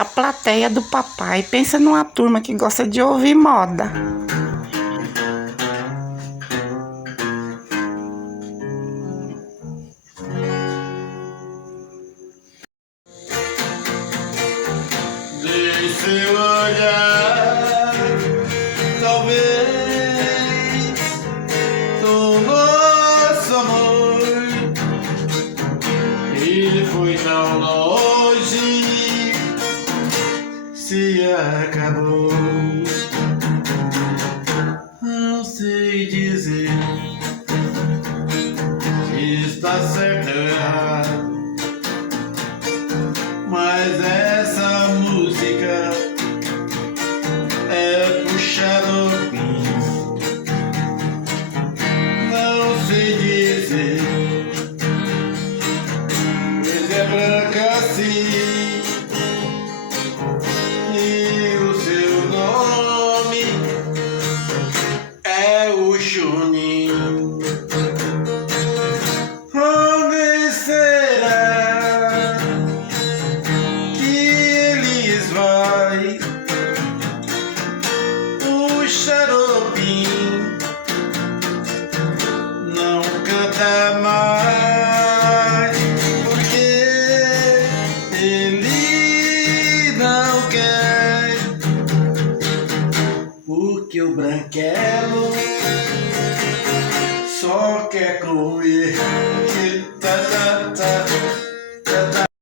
A plateia do papai. Pensa numa turma que gosta de ouvir moda. Deixe eu olhar, talvez o nosso amor, ele foi tão longe, se acabou. Não sei dizer se está certo ou errado, mas essa música é pro Xaropim. Não sei dizer, pois é branca assim, e o seu nome é o Juninho. Onde será que eles vai? O Xaropim não canta mais, porque ele não quer, porque o Branquelo só quer comer.